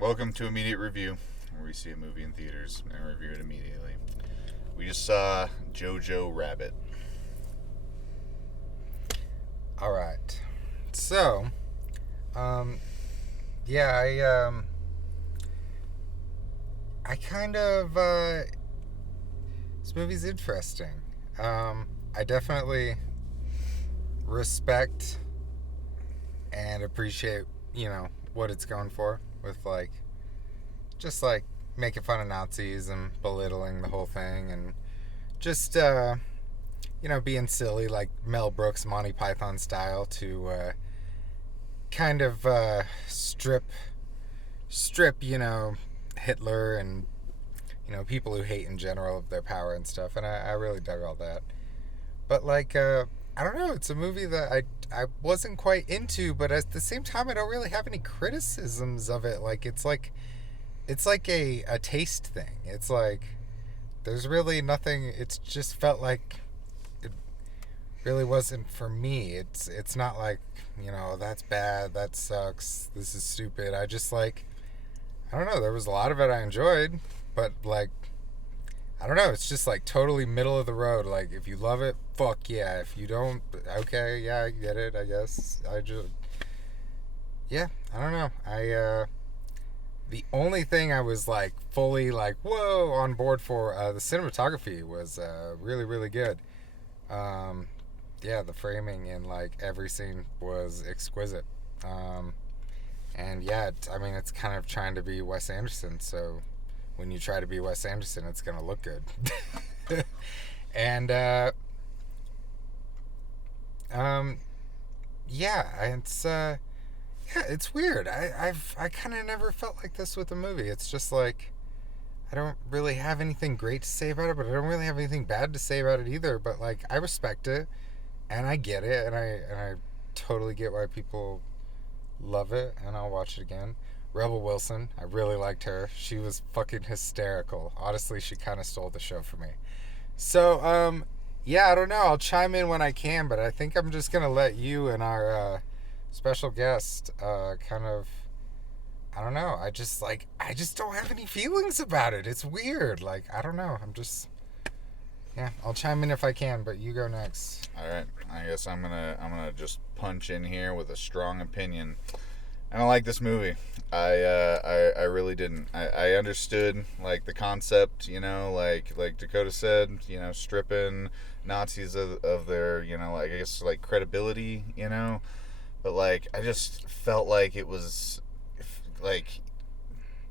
Welcome to Immediate Review, where we see a movie in theaters and review it immediately. We just saw JoJo Rabbit. All right. So, yeah, I kind of, this movie's interesting. I definitely respect and appreciate, what it's going for with, just making fun of Nazis and belittling the whole thing and just, being silly like Mel Brooks, Monty Python style to kind of strip, Hitler and, people who hate in general of their power and stuff. And I really dug all that. But, I don't know, it's a movie that I wasn't quite into, but at the same time, I don't really have any criticisms of it. It's like a taste thing. It's like, there's really nothing, it's just felt like it really wasn't for me. It's not like, that's bad, that sucks, this is stupid. I just I don't know, there was a lot of it I enjoyed, but I don't know, it's just totally middle of the road. Like, if you love it, fuck yeah. If you don't, okay, yeah, I get it, I guess. Yeah, I don't know. The only thing I was fully whoa on board for, the cinematography was really, really good. Yeah, the framing in every scene was exquisite. And yeah, it's kind of trying to be Wes Anderson, so when you try to be Wes Anderson, it's gonna look good. And yeah, it's weird. I kind of never felt like this with a movie. It's just I don't really have anything great to say about it, but I don't really have anything bad to say about it either. But I respect it, and I get it, and I totally get why people love it, and I'll watch it again. Rebel Wilson, I really liked her. She was fucking hysterical. Honestly, she kind of stole the show for me. So, yeah, I don't know. I'll chime in when I can, but I think I'm just gonna let you and our special guest kind of. I don't know. I just don't have any feelings about it. It's weird. I don't know. Yeah, I'll chime in if I can, but you go next. All right, I guess I'm gonna just punch in here with a strong opinion. I don't like this movie. I really didn't. I understood the concept, like Dakota said, stripping Nazis of their, I guess credibility, but I just felt like it was like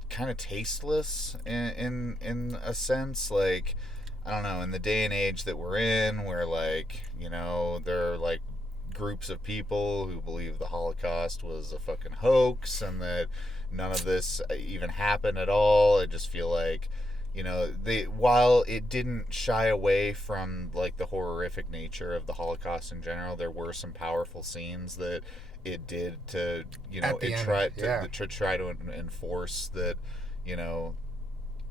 kind of tasteless in a sense. I don't know, in the day and age that we're in, where there are groups of people who believe the Holocaust was a fucking hoax and that none of this even happened at all. I just feel while it didn't shy away from the horrific nature of the Holocaust in general, there were some powerful scenes that it did to try to enforce that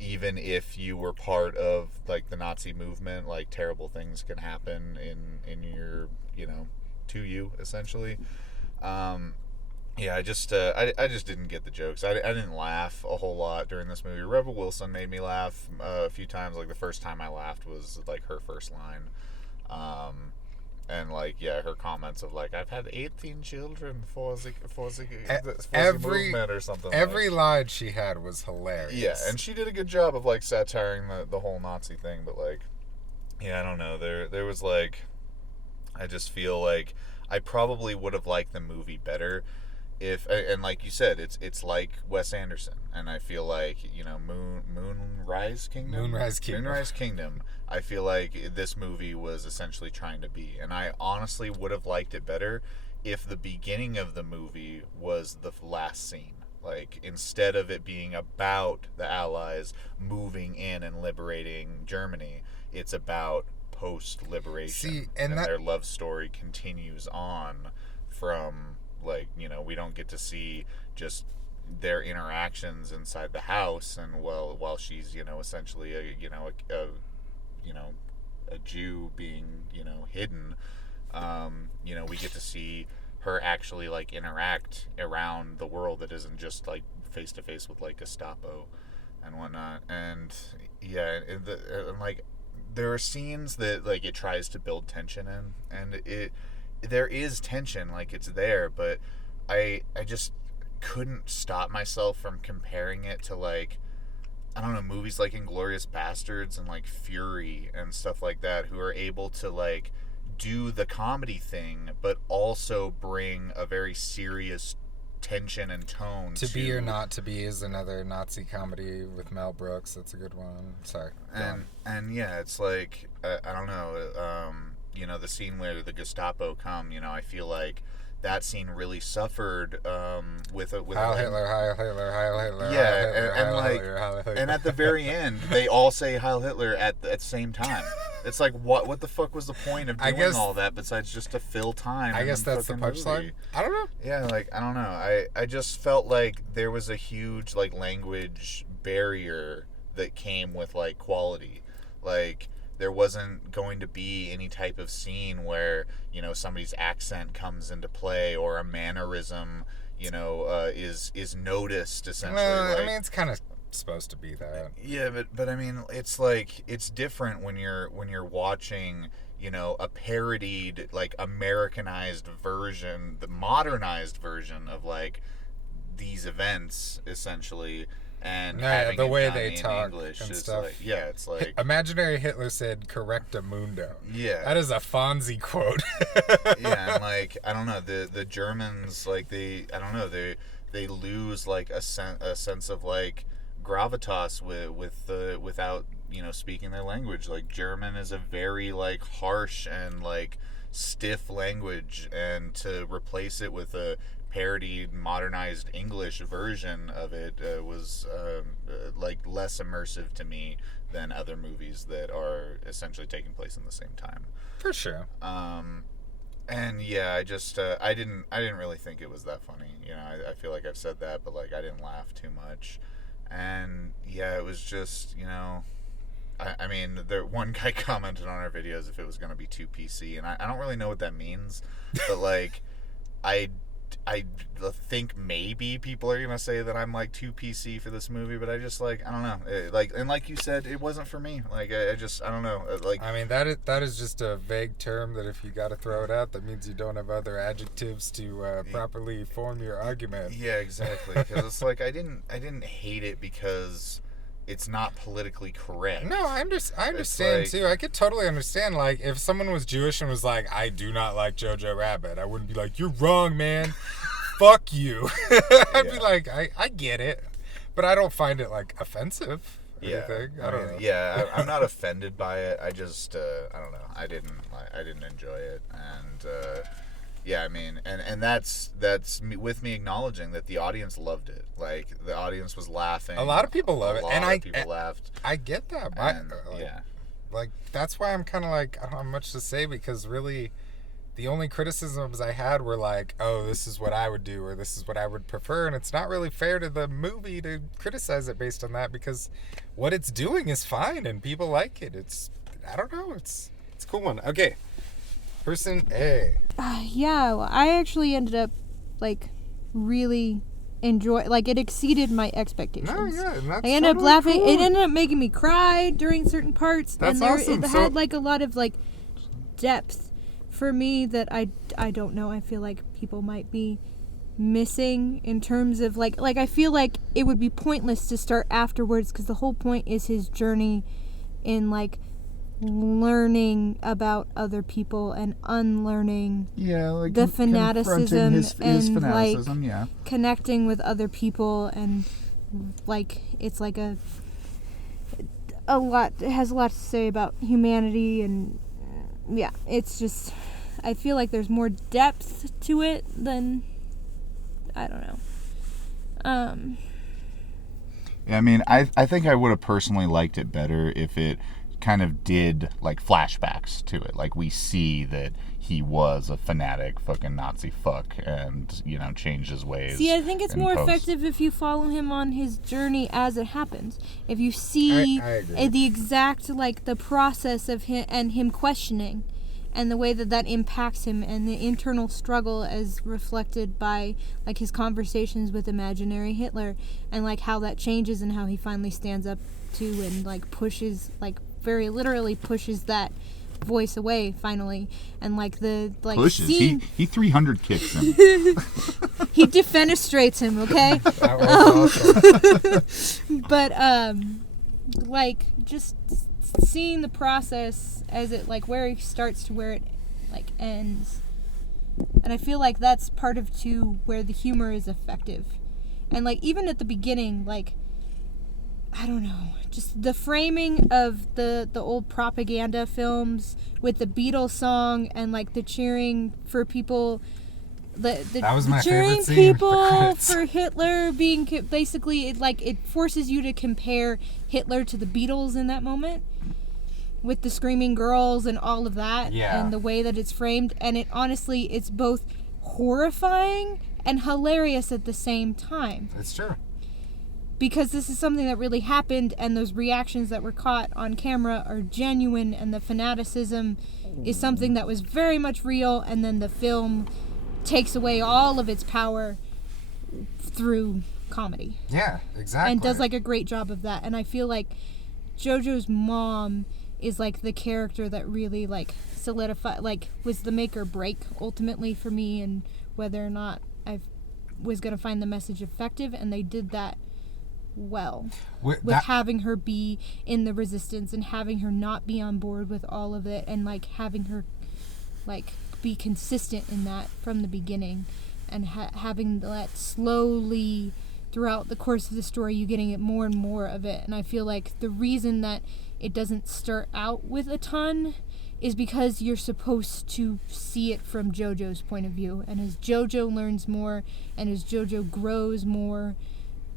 even if you were part of the Nazi movement, terrible things can happen in your to you essentially. Yeah, I just didn't get the jokes. I didn't laugh a whole lot during this movie. Rebel Wilson made me laugh a few times. The first time I laughed was her first line. And yeah, her comments of I've had 18 children for the movement or something. Every line she had was hilarious. Yeah, and she did a good job of satiring the whole Nazi thing. But yeah, I don't know. There was I just feel I probably would have liked the movie better if, and like you said, it's like Wes Anderson, and I feel Moonrise Kingdom. I feel like this movie was essentially trying to be, and I honestly would have liked it better if the beginning of the movie was the last scene. Instead of it being about the Allies moving in and liberating Germany, it's about post-liberation. And their love story continues on from we don't get to see just their interactions inside the house, and while she's essentially a Jew being hidden, we get to see her actually interact around the world that isn't just face to face with like Gestapo and whatnot. And yeah, and like there are scenes that like it tries to build tension in, and there is tension, like it's there, but I just couldn't stop myself from comparing it to like, I don't know, movies like Inglourious Bastards and like Fury and stuff like that, who are able to like do the comedy thing but also bring a very serious tension and tone. To Be or Not to Be is another Nazi comedy with Mel Brooks. That's a good one. Sorry. And yeah, it's like I don't know, you know, the scene where the Gestapo come, you know, I feel like that scene really suffered with Heil Hitler, Heil Hitler, Heil Hitler. Yeah, Heil Hitler, and Heil like, Hitler, Heil Hitler. and at the very end, they all say Heil Hitler at the same time. It's like, what the fuck was the point of doing all that besides just to fill time? I guess that's the punchline. I don't know. Yeah, like I don't know. I just felt like there was a huge like language barrier that came with like quality, like. There wasn't going to be any type of scene where, you know, somebody's accent comes into play or a mannerism, you know, is noticed essentially. Well, like, I mean, it's kind of supposed to be that. Yeah, but I mean, it's like it's different when you're watching, you know, a parodied like Americanized version, the modernized version of like these events essentially. And the way they talk English and is stuff. like, yeah, it's like Imaginary Hitler said "correctamundo." Yeah, that is a Fonzie quote. Yeah, and like I don't know, the Germans, like I don't know, they lose like a sense of like gravitas without, you know, speaking their language. Like German is a very like harsh and like stiff language, and to replace it with a parodied modernized English version of it was like less immersive to me than other movies that are essentially taking place in the same time. For sure. And yeah, I just I didn't really think it was that funny. You know, I feel like I've said that, but like I didn't laugh too much. And yeah, it was just, you know, I mean, one guy commented on our videos if it was going to be too PC, and I don't really know what that means, but like I think maybe people are gonna say that I'm like too PC for this movie, but I just like, I don't know, like you said, it wasn't for me. Like I don't know. Like I mean, that is just a vague term that if you got to throw it out, that means you don't have other adjectives to properly form your argument. Yeah, exactly. Because it's like I didn't hate it because it's not politically correct. No, I understand like, too. I could totally understand. Like, if someone was Jewish and was like, "I do not like JoJo Rabbit," I wouldn't be like, "You're wrong, man. Fuck you." I'd be like, I get it, but I don't find it like offensive. Yeah, I don't know. Yeah, I'm not offended by it. I just I don't know. I didn't enjoy it, and yeah, I mean, and that's with me acknowledging that the audience loved it. Like the audience was laughing. A lot of people love it, and people laughed. I get that. And, yeah, like that's why I'm kind of like I don't have much to say, because really, the only criticisms I had were like, "Oh, this is what I would do," or "This is what I would prefer," and it's not really fair to the movie to criticize it based on that, because what it's doing is fine and people like it. I don't know. It's a cool one. Okay. Person A. Yeah, well, I actually ended up like really it exceeded my expectations. No, yeah, and that's I ended up totally laughing. cool. It ended up making me cry during certain parts. That's and awesome. It had like a lot of like depth for me that I don't know. I feel like people might be missing in terms of like I feel like it would be pointless to start afterwards, because the whole point is his journey in like learning about other people and unlearning like the fanaticism his fanaticism, like yeah. connecting with other people, and like it's like it has a lot to say about humanity, and yeah, it's just I feel like there's more depth to it than I don't know. Yeah, I mean, I think I would have personally liked it better if it kind of did like flashbacks to it, like we see that he was a fanatic fucking Nazi fuck and, you know, changed his ways. See, I think it's more effective if you follow him on his journey as it happens. If you see I agree. the exact like the process of him and him questioning, and the way that that impacts him, and the internal struggle as reflected by like his conversations with imaginary Hitler, and like how that changes and how he finally stands up to and like pushes, like very literally pushes that voice away finally, and like the like pushes. scene, He 300 kicks him. he defenestrates him, okay? That was awesome. But like just seeing the process as it like where he starts to where it like ends, and I feel like that's part of too where the humor is effective, and like even at the beginning, like I don't know, just the framing of the old propaganda films with the Beatles song and like the cheering for people, the That was my cheering favorite scene, the people credits. for Hitler being basically it forces you to compare Hitler to the Beatles in that moment with the screaming girls and all of that, Yeah. and the way that it's framed, and it honestly it's both horrifying and hilarious at the same time. It's true. Because this is something that really happened, and those reactions that were caught on camera are genuine, and the fanaticism is something that was very much real, and then the film takes away all of its power through comedy. Yeah, exactly. And does like a great job of that. And I feel like JoJo's mom is like the character that really like solidified, like was the make or break ultimately for me, and whether or not I was going to find the message effective, and they did that well with having her be in the resistance and having her not be on board with all of it, and like having her like be consistent in that from the beginning, and having that slowly throughout the course of the story you getting it more and more of it. And I feel like the reason that it doesn't start out with a ton is because you're supposed to see it from JoJo's point of view, and as JoJo learns more and as JoJo grows more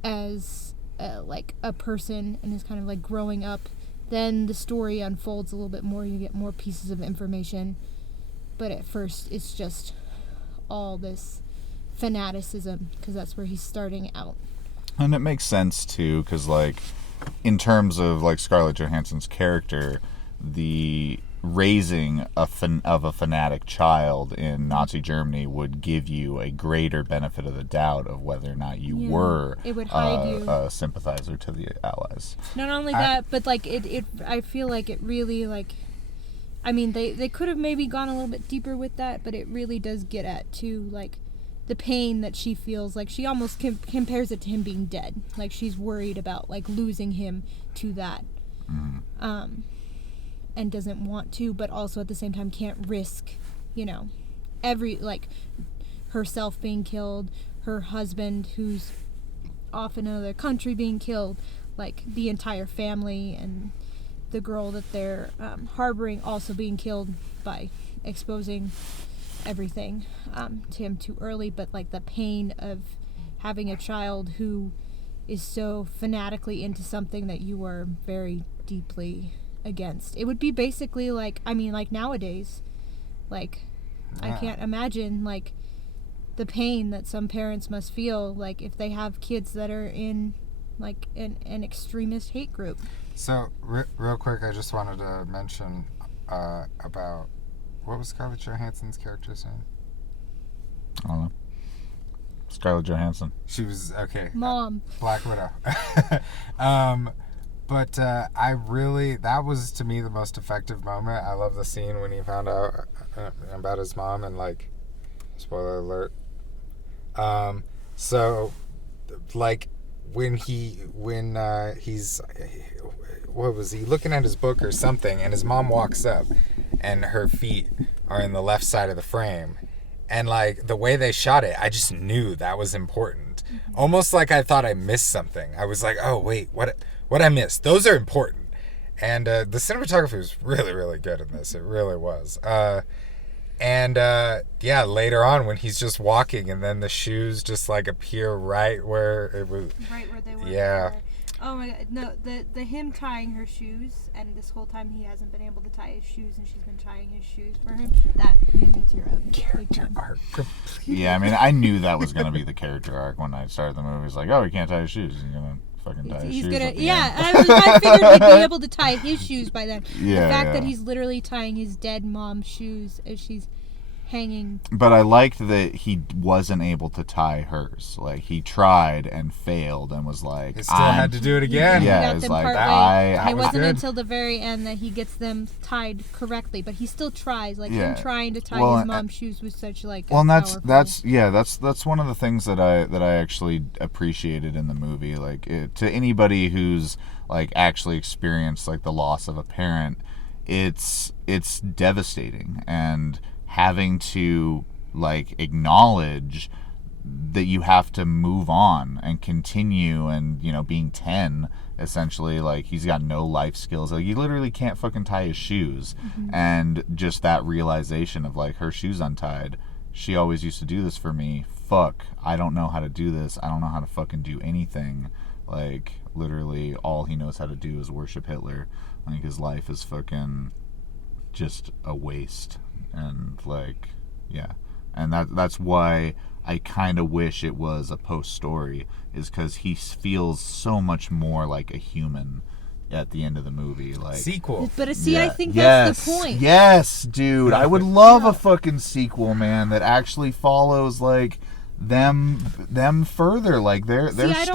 as like a person and is kind of like growing up, then the story unfolds a little bit more. You get more pieces of information, but at first it's just all this fanaticism because that's where he's starting out. And it makes sense too, because like in terms of like Scarlett Johansson's character, the raising of a fanatic child in Nazi Germany would give you a greater benefit of the doubt of whether or not you were it would hide you. A sympathizer to the Allies. Not only that, but like it I feel like it really like, I mean they could have maybe gone a little bit deeper with that, but it really does get at to like the pain that she feels. Like she almost compares it to him being dead. Like she's worried about like losing him to that. And doesn't want to, but also at the same time can't risk, you know, every like herself being killed, her husband who's off in another country being killed, like the entire family, and the girl that they're harboring also being killed by exposing everything to him too early. But like the pain of having a child who is so fanatically into something that you are very deeply against. It would be basically like, I mean, like nowadays, like I can't imagine like the pain that some parents must feel like if they have kids that are in like an extremist hate group. So real quick, I just wanted to mention about what was Scarlett Johansson's character's name? I don't know. Scarlett Johansson. She was okay. Mom. Black Widow. But I really, that was to me the most effective moment. I love the scene when he found out about his mom, and like, spoiler alert. So, like, when he's, what was he, looking at his book or something, and his mom walks up, and her feet are in the left side of the frame. And like, the way they shot it, I just knew that was important. Almost like I thought I missed something. I was like, oh, wait, what I missed? Those are important. And the cinematography was really, really good in this. It really was. Yeah, later on when he's just walking and then the shoes just like appear right where it was. Right where they were. Yeah. Oh my god, no, the him tying her shoes, and this whole time he hasn't been able to tie his shoes, and she's been tying his shoes for him, that made me tear up. Character arc. Yeah, I mean, I knew that was going to be the character arc when I started the movie. It's like, oh, he can't tie his shoes. He's going to fucking tie his He's shoes gonna, at the yeah. end. I figured he'd be able to tie his shoes by then. Yeah, The fact yeah. that he's literally tying his dead mom's shoes as she's hanging. But I liked that he wasn't able to tie hers. Like, he tried and failed and was like, He still had to do it again. Yeah, he got it's them like, part I- way, and it was wasn't good. until the very end that he gets them tied correctly. But he still tries, like Yeah. him trying to tie Well, his mom's shoes was such like. Well, and powerful. that's one of the things that I actually appreciated in the movie. Like, to anybody who's like actually experienced like the loss of a parent, it's devastating, and having to like acknowledge that you have to move on and continue, and being 10 essentially, like, he's got no life skills, like, he literally can't fucking tie his shoes. And just that realization of like, her shoes untied, she always used to do this for me, fuck, I don't know how to do this, I don't know how to fucking do anything, like, literally all he knows how to do is worship Hitler, like, his life is fucking just a waste. And like, yeah, and that's why I kind of wish it was a post story, is because he feels so much more like a human at the end of the movie. Like, Sequel. But see, yeah, I think that's the point. Yes, dude, I would love a fucking sequel, man, that actually follows like them further, like their story. I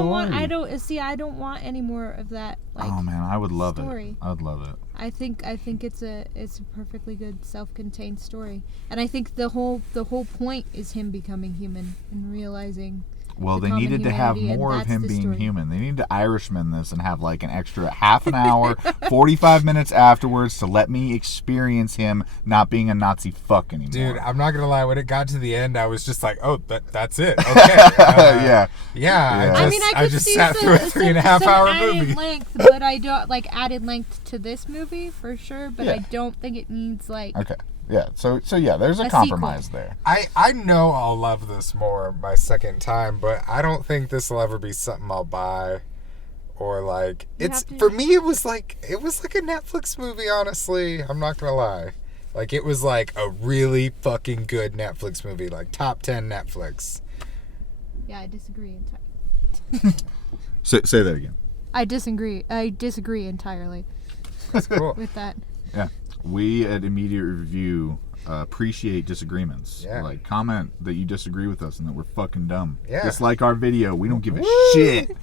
don't want any more of that. Like, oh man, I would love story. it. I would love it. I think it's a perfectly good self-contained story, and I think the whole point is him becoming human and realizing. Well, the they common needed to have humanity, and more of that's him the being story. human. They needed to Irishman this and have like an extra half an hour, 45 minutes afterwards to let me experience him not being a Nazi fuck anymore. Dude, I'm not gonna lie. When it got to the end, I was just like, "Oh, that's it." Okay. Yeah. Yeah. I mean, I could just see sat through a 3.5 some hour added movie. length, but I don't like added length to this movie for sure. But Yeah. I don't think it needs like. Okay. Yeah. So yeah, there's a compromise there. I know I'll love this more my second time, but I don't think this will ever be something I'll buy. Or like, for me it was like a Netflix movie, honestly. I'm not gonna lie. Like, it was like a really fucking good Netflix movie, like top 10 Netflix. Yeah, I disagree entirely. Say that again. I disagree entirely That's cool. with that. Yeah. We at Immediate Review appreciate disagreements. Yeah. Like, comment that you disagree with us and that we're fucking dumb. Yeah. Dislike our video. We don't give a Woo! shit.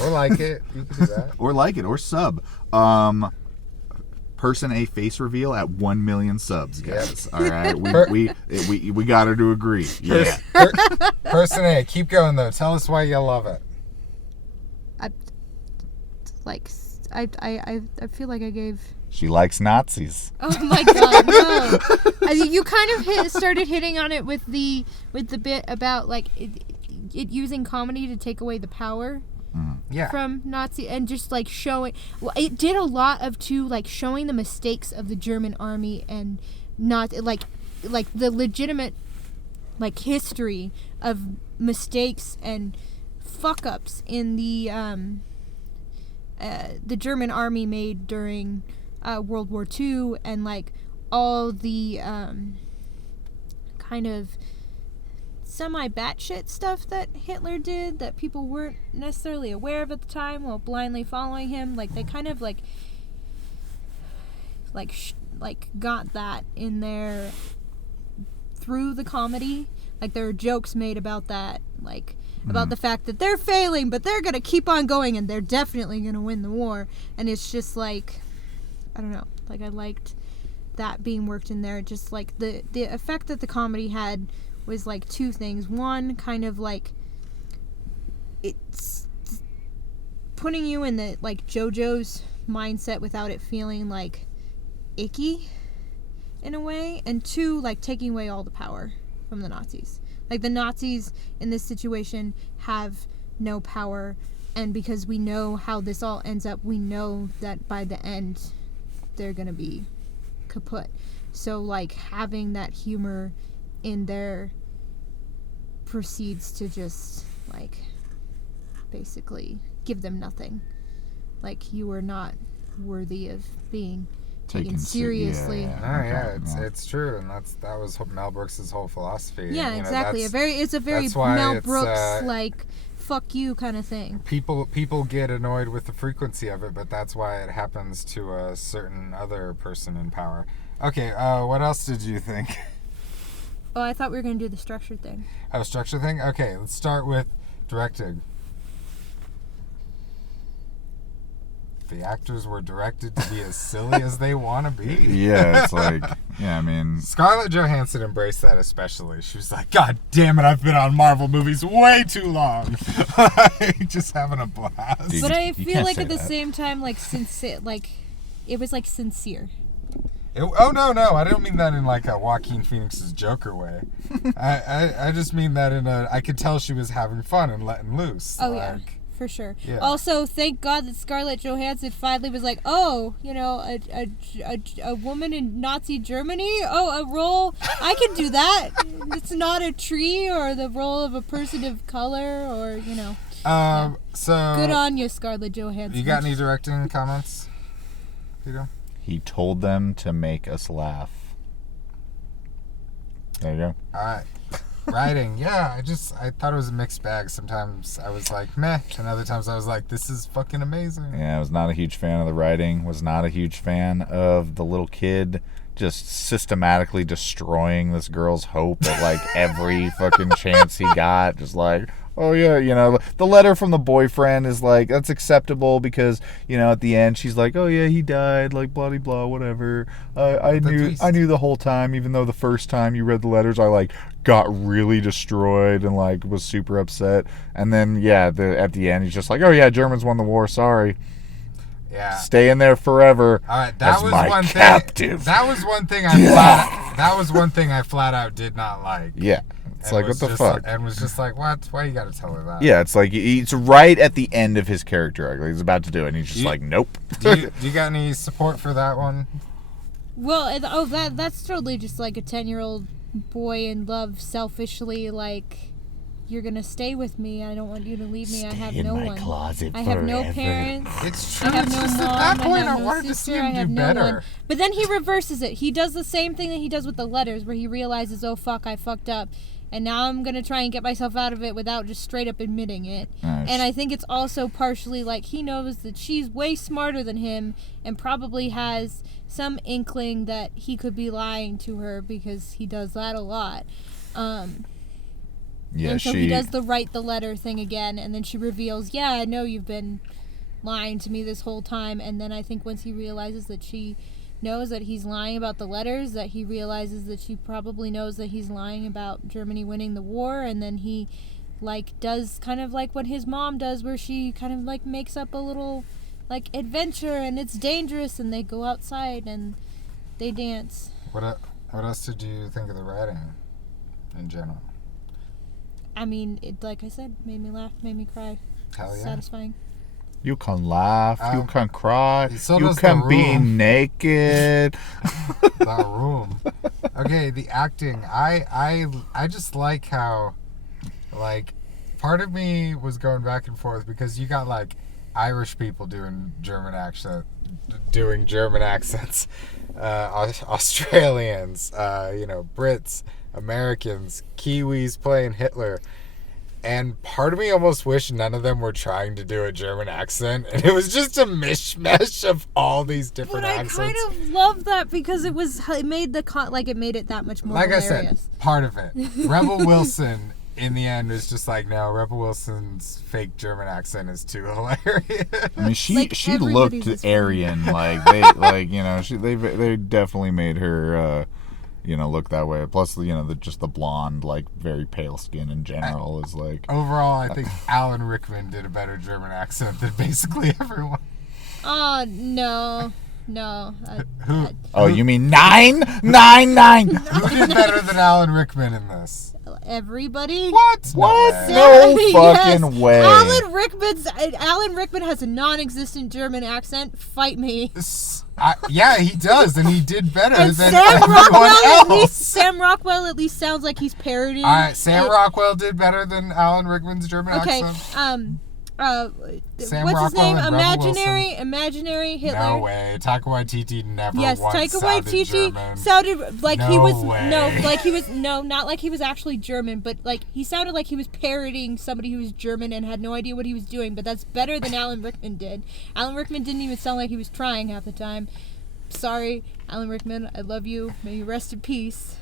Or like it. You can do that. Or like it, or sub. Person A face reveal at 1 million subs, guys. All right, we got her to agree. Yeah. Person A, keep going though. Tell us why you love it. I feel like I gave. She likes Nazis. Oh my god, no! You kind of started hitting on it with the bit about like it using comedy to take away the power. Yeah. From Nazi, and just like showing, well, it did a lot of too, like showing the mistakes of the German army, and not like the legitimate like history of mistakes and fuck ups in the German army made during World War II, and like all the kind of semi batshit stuff that Hitler did that people weren't necessarily aware of at the time while blindly following him. Like, they kind of like got that in there through the comedy. Like, there are jokes made about that, like about the fact that they're failing, but they're gonna keep on going, and they're definitely gonna win the war. And it's just like, I don't know, like, I liked that being worked in there. Just like the effect that the comedy had was like two things. One, kind of like it's putting you in the like JoJo's mindset without it feeling like icky in a way, and two, like taking away all the power from the Nazis. Like, the Nazis in this situation have no power, and because we know how this all ends up, we know that by the end they're gonna be kaput. So like having that humor in there proceeds to just like basically give them nothing. Like, you are not worthy of being taken seriously. Yeah. It's true, and that was Mel Brooks' whole philosophy. Yeah, You know, exactly. It's a very Mel Brooks like fuck you kind of thing. People get annoyed with the frequency of it, but that's why it happens to a certain other person in power. Okay, what else did you think? Oh, I thought we were going to do the structure thing. Oh, structure thing? Okay, let's start with directing. The actors were directed to be as silly as they want to be. Yeah, it's like, yeah, I mean... Scarlett Johansson embraced that especially. She was like, God damn it, I've been on Marvel movies way too long. Just having a blast. But I feel like at the same time, like, it was, like, sincere. No, I don't mean that in, like, a Joaquin Phoenix's Joker way. I just mean that in a... I could tell she was having fun and letting loose. Oh, yeah. For sure. Yeah. Also, thank God that Scarlett Johansson finally was like, oh, you know, a woman in Nazi Germany? Oh, a role? I can do that. It's not a tree or the role of a person of color or, you know. Yeah. So... Good on you, Scarlett Johansson. You got any directing comments, Peter? He told them to make us laugh. There you go. All right. Writing, yeah, I thought it was a mixed bag. Sometimes I was like, meh, and other times I was like, this is fucking amazing. Yeah, I was not a huge fan of the writing. Was not a huge fan of the little kid just systematically destroying this girl's hope at like every fucking chance he got. Just like, oh yeah, you know, the letter from the boyfriend is like, that's acceptable because, you know, at the end she's like, oh yeah, he died, like blah blah blah, whatever. I knew the whole time, even though the first time you read the letters I like got really destroyed and like was super upset. And then yeah, at the end he's just like, oh yeah, Germans won the war, sorry. Yeah. Stay in there forever. All right, that was my one captive. thing. That was one thing I flat out did not like. Yeah. It's like, what the fuck? And was just like, what? Why you gotta tell her that? Yeah, it's like, it's right at the end of his character arc. Like, he's about to do it, and he's just like, nope. Do you got any support for that one? Well, that's totally just like a 10-year-old boy in love selfishly, like, you're gonna stay with me. I don't want you to leave me. I have no one. I have no parents. It's true. I have no just mom. At that point, I have no wanted to sister. see I him have do no better. one. But then he reverses it. He does the same thing that he does with the letters, where he realizes, oh fuck, I fucked up. And now I'm going to try and get myself out of it without just straight up admitting it. Nice. And I think it's also partially like he knows that she's way smarter than him and probably has some inkling that he could be lying to her because he does that a lot. Yeah, and so he does write the letter thing again, and then she reveals, yeah, I know you've been lying to me this whole time. And then I think once he realizes that she knows that he's lying about the letters, that he realizes that she probably knows that he's lying about Germany winning the war, and then he like does kind of like what his mom does, where she kind of like makes up a little like adventure, and it's dangerous, and they go outside and they dance. What else did you think of the writing in general? I mean, it, like I said, made me laugh, made me cry. Hell yeah. Satisfying. You can laugh, you can cry, so you can be naked. The Room. Okay, the acting. I just like how, like, part of me was going back and forth because you got like Irish people doing German accents, Australians, Brits, Americans, Kiwis playing Hitler. And part of me almost wished none of them were trying to do a German accent. And it was just a mishmash of all these different accents. But I kind of love that because it made it that much more hilarious. Like I said, part of it. Rebel Wilson, in the end, was just like, no, Rebel Wilson's fake German accent is too hilarious. I mean, she looked Aryan. Like, they definitely made her... look that way. Plus, just the blonde, like, very pale skin in general is like... Overall, I think Alan Rickman did a better German accent than basically everyone. Oh, no. Who? You mean 999? Who did better than Alan Rickman in this? Everybody. What? No fucking way. Alan Rickman has a non-existent German accent. Fight me. Yeah, he does, and he did better and than Sam everyone else. Sam Rockwell at least sounds like he's parodying. Sam Rockwell did better than Alan Rickman's German accent. Sam what's his name? Rockwell and Imaginary Hitler. No way. Taika Waititi never Yes, once Taika sounded Waititi German. sounded like he No was way. not like he was actually German, but like he sounded like he was parodying somebody who was German and had no idea what he was doing. But that's better than Alan Rickman did. Alan Rickman didn't even sound like he was trying half the time. Sorry, Alan Rickman, I love you. May you rest in peace.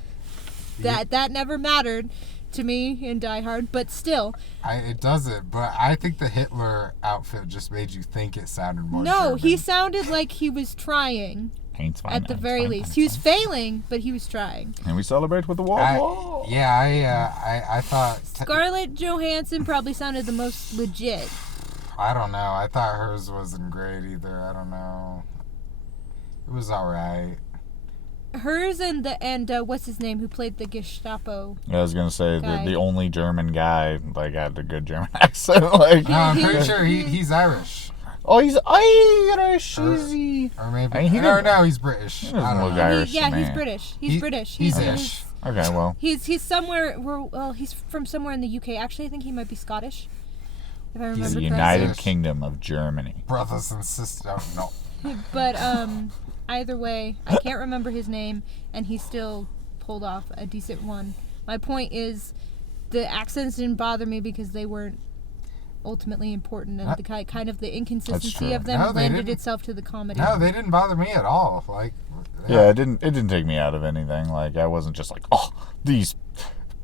That never mattered to me in Die Hard, but still. It doesn't, but I think the Hitler outfit just made you think it sounded more No, German. he sounded like he was trying. At the very least. He was failing, but he was trying. And we celebrate with the wall. I thought... Scarlett Johansson probably sounded the most legit. I don't know. I thought hers wasn't great either. I don't know. It was alright. Hers and what's his name, who played the Gestapo. I was gonna say guy. the only German guy like had a good German accent. Like, No, I'm pretty sure he's Irish. oh, he's Irish. Is he? Or maybe... I mean, no, he's British. He doesn't I don't look know. Irish. Yeah, to he's me. British. He's British. He's ish. Okay, well. He's somewhere. He's from somewhere in the UK. Actually, I think he might be Scottish. If I remember The correctly. United Kingdom of Germany. Brothers and sisters. No. But either way, I can't remember his name, and he still pulled off a decent one. My point is, the accents didn't bother me because they weren't ultimately important, and the kind of the inconsistency of them No, they lended didn't. itself to the comedy. No, they didn't bother me at all. Like, Yeah, it didn't take me out of anything. Like, I wasn't just like, oh, these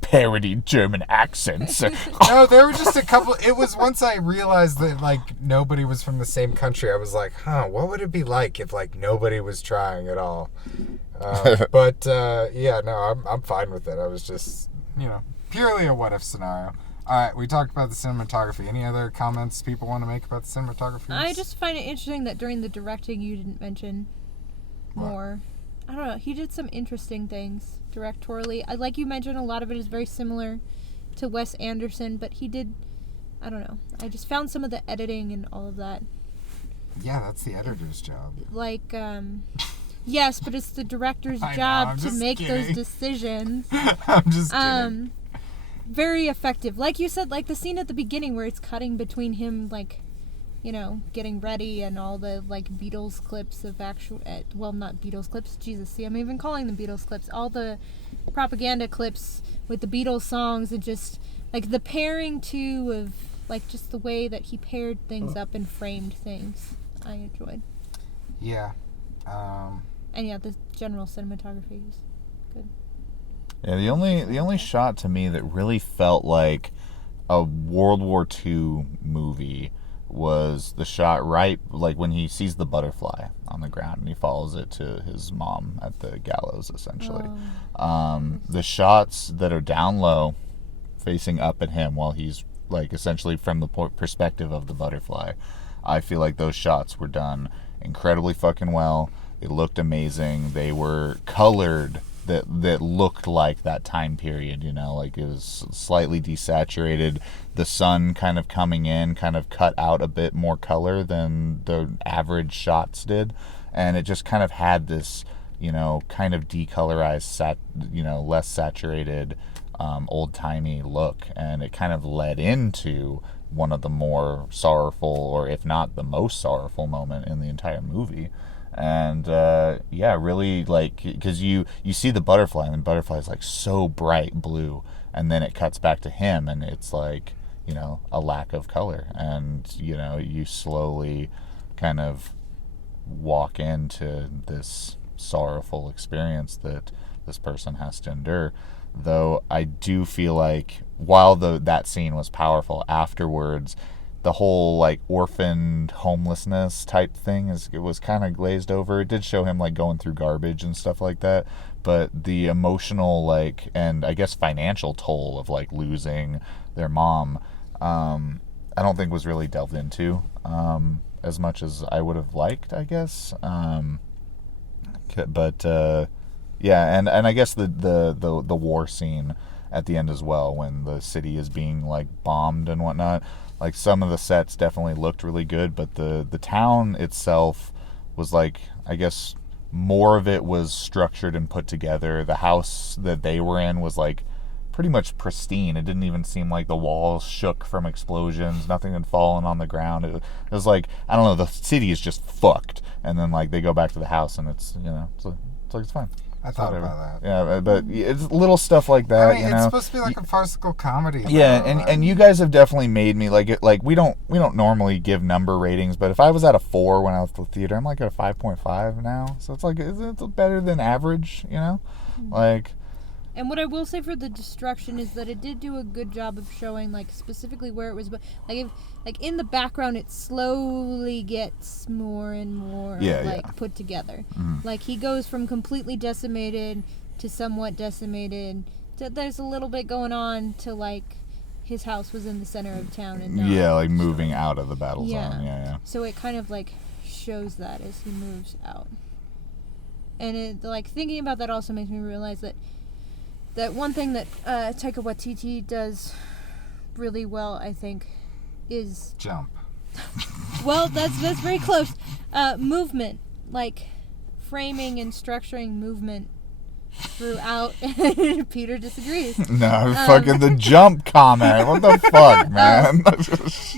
parodied German accents. No, there were just a couple. It was once I realized that like nobody was from the same country. I was like, what would it be like if like nobody was trying at all? But yeah, no, I'm fine with it. I was just purely a what if scenario. All right, we talked about the cinematography. Any other comments people want to make about the cinematography? I just find it interesting that during the directing you didn't mention more. I don't know. He did some interesting things directorially. Like you mentioned, a lot of it is very similar to Wes Anderson, but he did, I don't know. I just found some of the editing and all of that. Yeah, that's the editor's job. Like, yes, but it's the director's I know, job I'm to just make kidding. those decisions. I'm just kidding. Very effective. Like you said, like the scene at the beginning where it's cutting between him, like, getting ready and all the, like, Beatles clips of actual... well, not Beatles clips. Jesus, see, I'm even calling them Beatles clips. All the propaganda clips with the Beatles songs and just, like, the pairing, too, of, like, just the way that he paired things up and framed things. I enjoyed. Yeah. And, yeah, the general cinematography was good. Yeah, the only shot to me that really felt like a World War II movie was the shot right like when he sees the butterfly on the ground and he follows it to his mom at the gallows, essentially. The shots that are down low facing up at him while he's like essentially from the perspective of the butterfly, I feel like those shots were done incredibly fucking well. They looked amazing. They were colored that looked like that time period, like it was slightly desaturated. The sun kind of coming in kind of cut out a bit more color than the average shots did, and it just kind of had this, kind of decolorized, less saturated, old-timey look, and it kind of led into one of the more sorrowful, or if not the most sorrowful moment in the entire movie. And really, like, because you see the butterfly, and the butterfly is like so bright blue, and then it cuts back to him, and it's like, a lack of color, and you slowly kind of walk into this sorrowful experience that this person has to endure. Though I do feel like while that scene was powerful, afterwards the whole like orphaned homelessness type thing it was kind of glazed over. It did show him like going through garbage and stuff like that, but the emotional like and I guess financial toll of like losing their mom, I don't think was really delved into as much as I would have liked, I guess. But yeah, and I guess the war scene at the end as well, when the city is being like bombed and whatnot. Like some of the sets definitely looked really good, but the town itself was like, I guess more of it was structured and put together. The house that they were in was like pretty much pristine. It didn't even seem like the walls shook from explosions. Nothing had fallen on the ground. It was like, I don't know, the city is just fucked. And then like they go back to the house and it's, you know, it's like it's fine. I thought about that. Yeah, but it's little stuff like that. I mean, you know, it's supposed to be like a farcical comedy. yeah, though, and you guys have definitely made me like it. Like we don't normally give number ratings, but if I was at a 4 when I was at the theater, I'm like at a 5.5 now. So it's like it's better than average, you know, like. And what I will say for the destruction is that it did do a good job of showing, like, specifically where it was, like, if, like in the background, it slowly gets more and more, put together. Mm-hmm. Like, he goes from completely decimated to somewhat decimated. There's a little bit going on to, like, his house was in the center of town and not like moving out of the battle Yeah. zone. Yeah. So it kind of, like, shows that as he moves out. And it, like, thinking about that also makes me realize that one thing that Taika Waititi does really well, I think, is jump. Well, that's very close. Movement, like framing and structuring movement throughout. Peter disagrees. No, fucking the jump comment. What the fuck, man?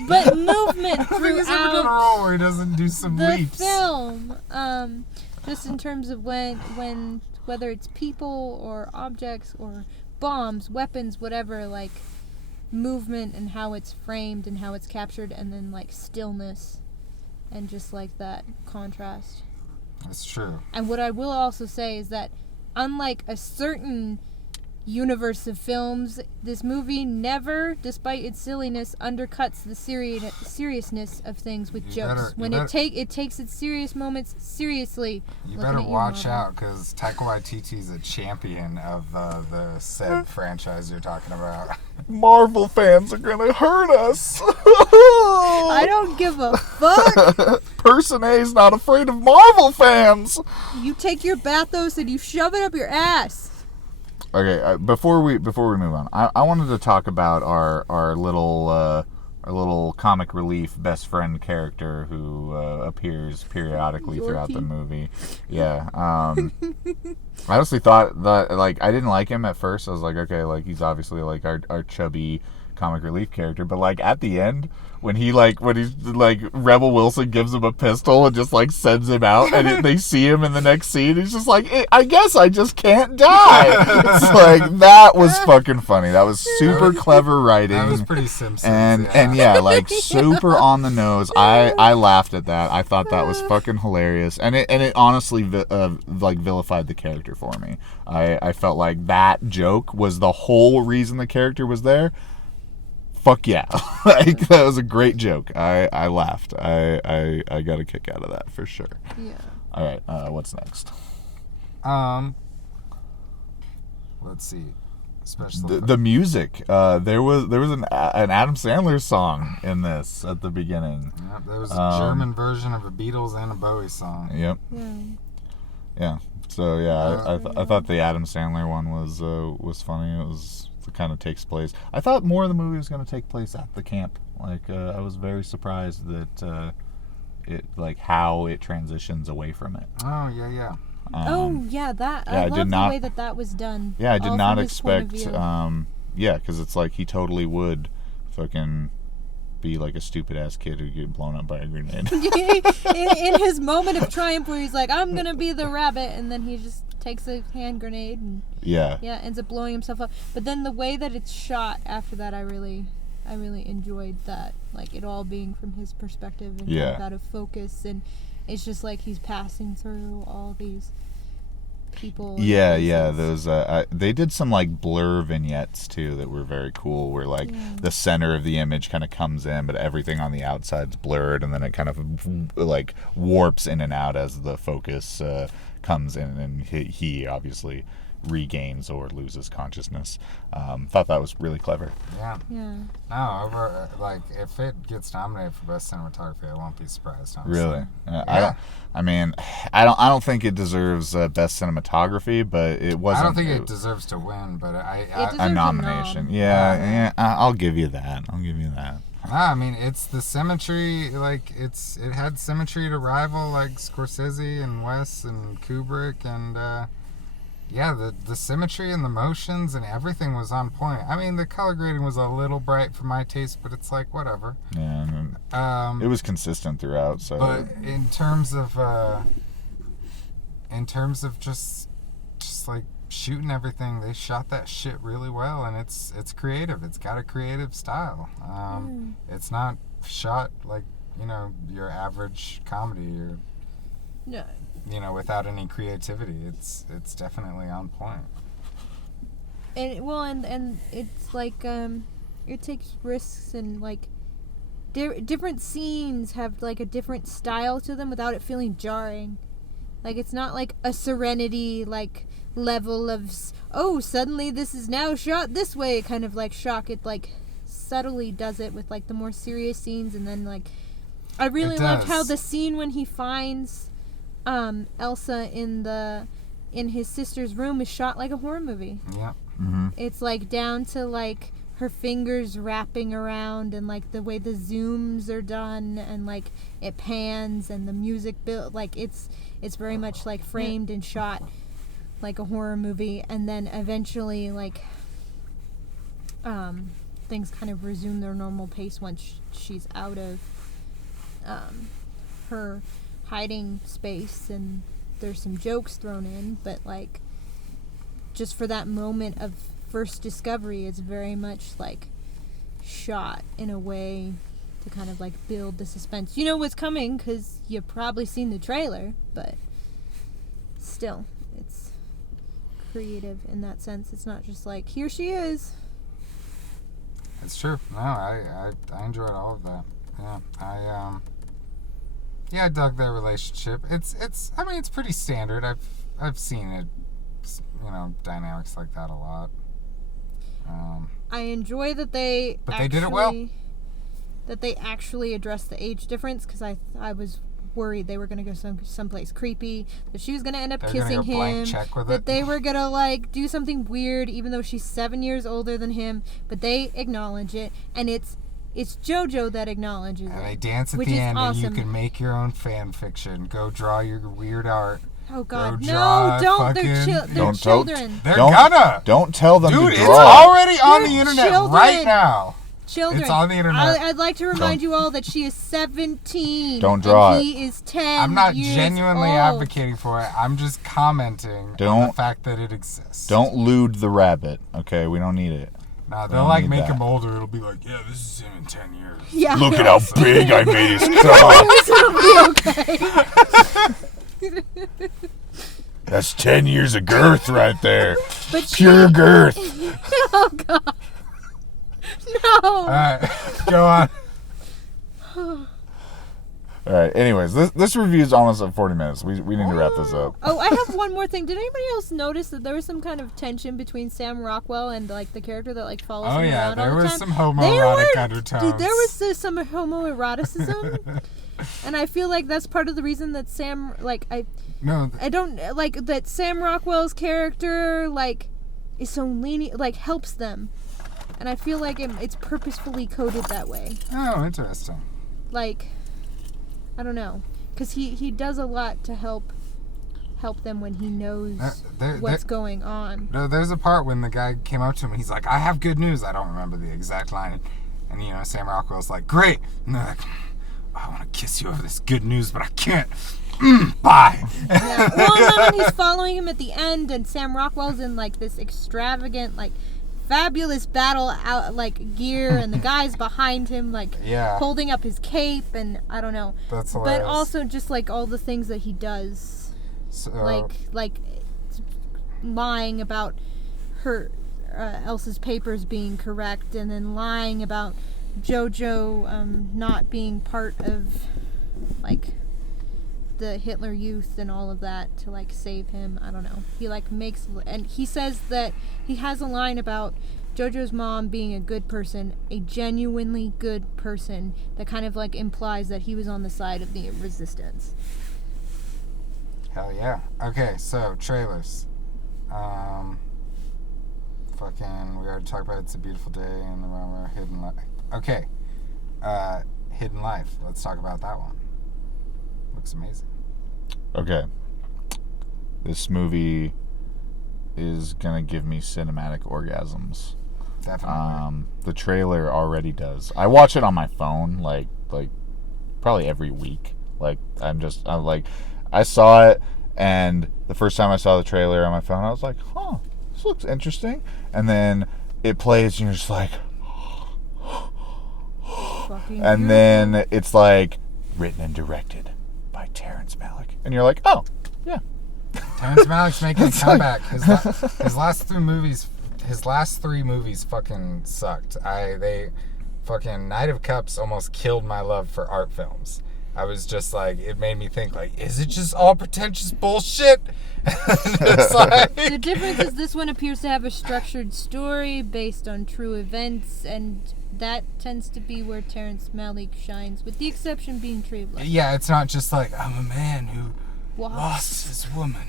But movement I think he's ever done a throughout role where he doesn't do some the leaps. film, just in terms of when whether it's people or objects or bombs, weapons, whatever, like movement and how it's framed and how it's captured, and then like stillness and just like that contrast. That's true. And what I will also say is that unlike a certain universe of films, this movie never, despite its silliness, undercuts the seriousness of things with jokes. It takes its serious moments seriously. You better watch out, because Taika Waititi is a champion of the said franchise you're talking about. Marvel fans are gonna hurt us. I don't give a fuck. Person A's not afraid of Marvel fans. You take your bathos and you shove it up your ass. Okay, before we move on, I wanted to talk about our little comic relief best friend character who appears periodically throughout the movie. Yeah. I honestly thought that, like, I didn't like him at first. I was like, okay, like he's obviously like our chubby comic relief character, but like at the end when he's like Rebel Wilson gives him a pistol and just like sends him out, and they see him in the next scene, he's just like, I guess I just can't die. It's like, that was fucking funny. That was super clever writing. That was pretty Simpsons. And yeah, like super on the nose. I laughed at that. I thought that was fucking hilarious, and it honestly like vilified the character for me. I felt like that joke was the whole reason the character was there. Fuck yeah. Like, that was a great joke. I laughed. I got a kick out of that for sure. Yeah. All right, what's next? Let's see. Especially the music. There was an Adam Sandler song in this at the beginning. Yeah, there was a German version of a Beatles and a Bowie song. Yep. Yeah. So yeah, I thought the Adam Sandler one was funny. It kind of takes place. I thought more of the movie was going to take place at the camp. Like, I was very surprised that it, like, how it transitions away from it. Oh yeah. That. Yeah, I love the way that was done. Yeah, I did not expect. Because it's like he totally would fucking be like a stupid ass kid who get blown up by a grenade. in his moment of triumph, where he's like, "I'm gonna be the rabbit," and then he just takes a hand grenade and ends up blowing himself up. But then the way that it's shot after that, I really enjoyed that, like it all being from his perspective and kind of out of focus, and it's just like he's passing through all these people. Those they did some like blur vignettes too that were very cool, where like the center of the image kind of comes in, but everything on the outside's blurred, and then it kind of like warps in and out as the focus comes in, and he obviously regains or loses consciousness. Thought that was really clever. Yeah. No, like if it gets nominated for best cinematography, I won't be surprised. Honestly. Really? I don't think it deserves best cinematography, but it wasn't. I don't think it deserves to win, but a nomination. Yeah, I'll give you that. I mean, it's the symmetry. Like it had symmetry to rival like Scorsese and Wes and Kubrick, and yeah, the symmetry and the motions and everything was on point. I mean, the color grading was a little bright for my taste, but it's like whatever. Yeah, and it was consistent throughout. So, but in terms of just like shooting everything, they shot that shit really well, and it's creative. It's got a creative style. It's not shot like your average comedy or No. Without any creativity. It's definitely on point. And it's like it takes risks, and like different scenes have like a different style to them without it feeling jarring. Like it's not like a Serenity like level of suddenly this is now shot this way kind of like shock. It like subtly does it with like the more serious scenes, and then like I really loved how the scene when he finds Elsa in his sister's room is shot like a horror movie. Yeah. Mm-hmm. It's like down to like her fingers wrapping around, and like the way the zooms are done, and like it pans, and the music built like it's very much like framed and shot like a horror movie. And then eventually like things kind of resume their normal pace once she's out of her hiding space, and there's some jokes thrown in, but like just for that moment of first discovery, it's very much like shot in a way to kind of like build the suspense. You know what's coming because you've probably seen the trailer, but still it's creative in that sense. It's not just like here she is. It's true. No, I enjoyed all of that. Yeah, I dug their relationship. It's I mean, it's pretty standard. I've seen it, dynamics like that a lot. I enjoy that they did it well. That they actually addressed the age difference, because I was worried they were going to go someplace creepy, that she was going to end up kissing him, that they were going to like do something weird even though she's 7 years older than him, but they acknowledge it, and it's JoJo that acknowledges it. And they dance at which the is end, awesome. And you can make your own fan fiction. Go draw your weird art. Oh God, no! Don't! They're children. Don't tell them Dude, to it's draw. already on the internet children. right now. Children. It's on the internet. I'd like to remind you all that she is 17. Don't draw and he is 10. I'm not years genuinely old. advocating for it. I'm just commenting on the fact that it exists. Don't lewd the rabbit. Okay, we don't need it. Nah, they'll like make him older. It'll be like, yeah, this is him in 10 years. Yeah. Look at how big I made his cock. It'll be okay. That's 10 years of girth right there. But pure girth. Oh God. No. All right, go on. All right. Anyways, this review is almost at 40 minutes. We need to wrap this up. Oh, I have one more thing. Did anybody else notice that there was some kind of tension between Sam Rockwell and like the character that like follows him around all the time? There was some homoerotic undertones. Dude, there was some homoeroticism, and I feel like that's part of the reason that Sam I don't like that Sam Rockwell's character like is so lenient, like helps them, and I feel like it's purposefully coded that way. Oh, interesting. Like, I don't know, because he does a lot to help them when he knows what's going on. No, there's a part when the guy came up to him and he's like, I have good news. I don't remember the exact line. And Sam Rockwell's like, great. And they're like, I want to kiss you over this good news, but I can't. Bye. Yeah. Well, and he's following him at the end, and Sam Rockwell's in like this extravagant, like fabulous battle out like gear, and the guy's behind him like holding up his cape, and I don't know. That's hilarious. But also just like all the things that he does, like lying about her Elsa's papers being correct, and then lying about JoJo not being part of like the Hitler Youth and all of that to like save him. I don't know. He like makes, and he says that he has a line about JoJo's mom being a good person, a genuinely good person, that kind of like implies that he was on the side of the resistance. Hell yeah. Okay, so trailers. We already talked about It's a Beautiful Day and the Hidden Life. Okay. Hidden Life. Let's talk about that one. Looks amazing. Okay. This movie is gonna give me cinematic orgasms. Definitely. The trailer already does. I watch it on my phone, like probably every week. Like I'm like, I saw it, and the first time I saw the trailer on my phone, I was like, huh, this looks interesting. And then it plays, and you're just like, Fucking and then it's like written and directed by Terrence Malick, and you're like, oh, yeah. Terrence Malick's making a comeback. His last three movies fucking sucked. They fucking Knight of Cups almost killed my love for art films. I was just like, it made me think, like, is it just all pretentious bullshit? It's like... The difference is this one appears to have a structured story based on true events, and that tends to be where Terrence Malick shines, with the exception being Tree of Life. Yeah, it's not just like, I'm a man who lost his woman.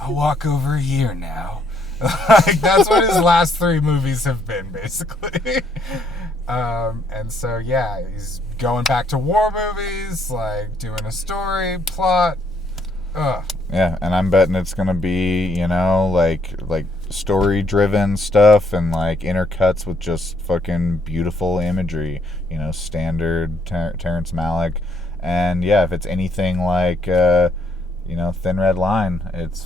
I walk over here now. Like, that's what his last three movies have been, basically. And so, yeah, he's going back to war movies, like, doing a story, plot. Ugh. Yeah, and I'm betting it's gonna be, like story-driven stuff and like intercuts with just fucking beautiful imagery, standard Terrence Malick. And yeah, if it's anything like, Thin Red Line, it's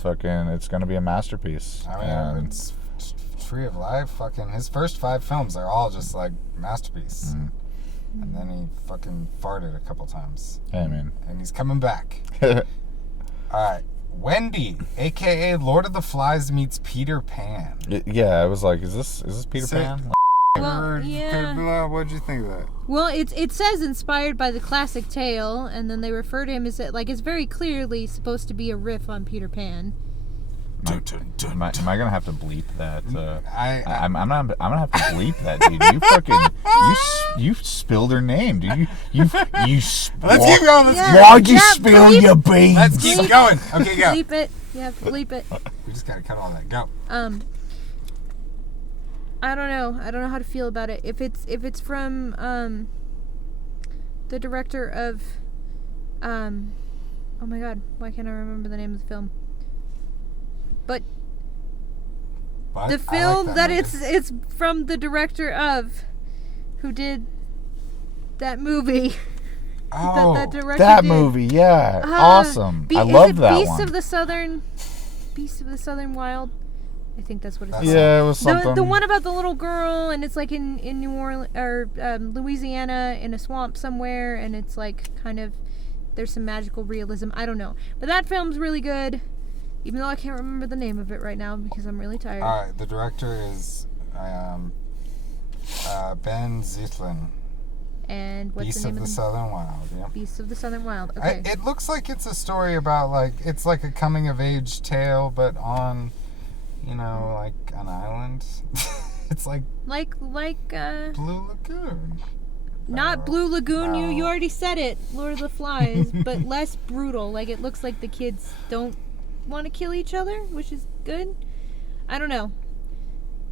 gonna be a masterpiece. I mean, it's Tree of Life, fucking, his first 5 films are all just like masterpiece. Mm. And then he fucking farted a couple times. I mean, and he's coming back. Alright, Wendy, aka Lord of the Flies meets Peter Pan. yeah, I was like, is this Peter Pan? Well, yeah. What'd you think of that? Well, it says inspired by the classic tale, and then they refer to him as it's very clearly supposed to be a riff on Peter Pan. Am I gonna have to bleep that? I'm gonna have to bleep that, dude. You fucking you spilled her name, dude. You Let's keep going. Why'd you spill your beans? Let's keep going. Okay, go. Bleep it. You have to bleep it. We just gotta cut all that. Go. I don't know how to feel about it. If it's from the director of oh my god, why can't I remember the name of the film? But the film like that it's from the director of, who did that movie. Oh, that director that did. Movie, yeah, awesome. I love that Beasts one. of the Southern Wild. I think that's what it's called. Yeah, it was something. The one about the little girl, and it's like in New Orleans or Louisiana in a swamp somewhere, and it's like kind of there's some magical realism. I don't know, but that film's really good. Even though I can't remember the name of it right now because I'm really tired. Alright, the director is Ben Zeitlin. And what's Beasts the name of the of Southern Wild, yeah. Beasts of the Southern Wild. Okay. It looks like it's a story about, like, it's like a coming-of-age tale, but on, like an island. It's like Blue Lagoon. Not Blue Lagoon, you already said it. Lord of the Flies, but less brutal. Like, it looks like the kids don't want to kill each other, which is good. I don't know.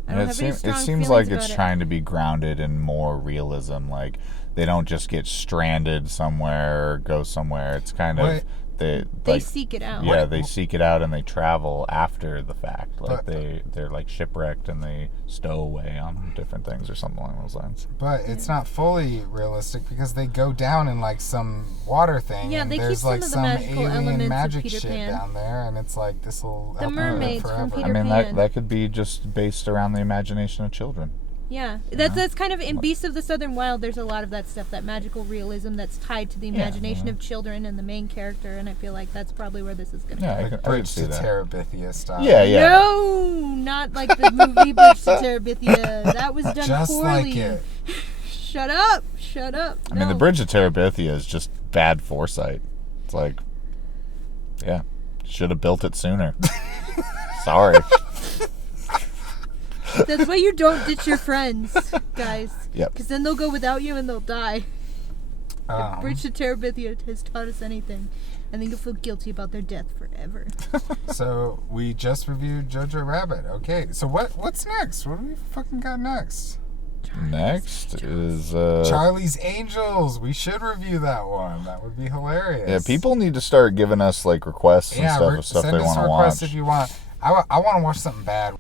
I don't have any strong it seems feelings like about it's it. trying to be grounded in more realism. Like, they don't just get stranded somewhere or go somewhere. It's kind of they seek it out. Yeah, they seek it out and they travel after the fact. Like, they're like shipwrecked and they stow away on different things or something along those lines. But it's not fully realistic because they go down in like some water thing. Yeah, and they there's keep like some of the magical alien elements magic of Peter shit Pan. down there, and it's like this will The help mermaids them from forever. Peter I mean, Pan. that could be just based around the imagination of children. Yeah, that's kind of in Beasts of the Southern Wild. There's a lot of that stuff, that magical realism that's tied to the imagination of children and the main character, and I feel like that's probably where this is going to go. Yeah, I could Bridge see to that. Terabithia style. Yeah. No, not like the movie Bridge to Terabithia. That was done Just poorly. like it. Shut up. I mean, the Bridge to Terabithia is just bad foresight. It's like, yeah, should have built it sooner. Sorry. That's why you don't ditch your friends, guys. Yep. Because then they'll go without you and they'll die. If Bridge to Terabithia has taught us anything, I think you'll feel guilty about their death forever. So we just reviewed JoJo Rabbit. Okay, so what's next? What do we fucking got next? Next is Charlie's Angels. We should review that one. That would be hilarious. yeah. People need to start giving us like requests and stuff of stuff send they us want to requests watch. if you want. I want to watch something bad.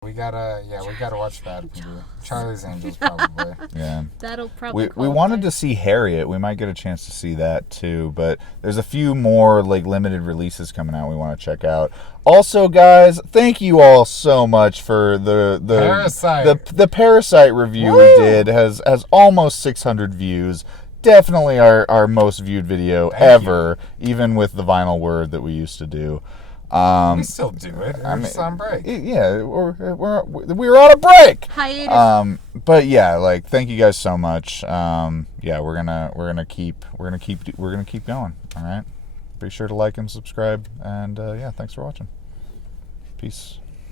We gotta watch that movie. Charlie's Angels, probably. Yeah. That'll probably. We wanted to see Harriet. We might get a chance to see that too, but there's a few more like limited releases coming out we want to check out. Also, guys, thank you all so much for the Parasite. the Parasite review we did has almost 600 views. Definitely our most viewed video ever, even with the vinyl word that we used to do. We still do it. We're just on break. Yeah, we're on a break. Hiatus. But yeah, like thank you guys so much. Yeah, we're gonna keep going. All right. Be sure to like and subscribe, and yeah, thanks for watching. Peace.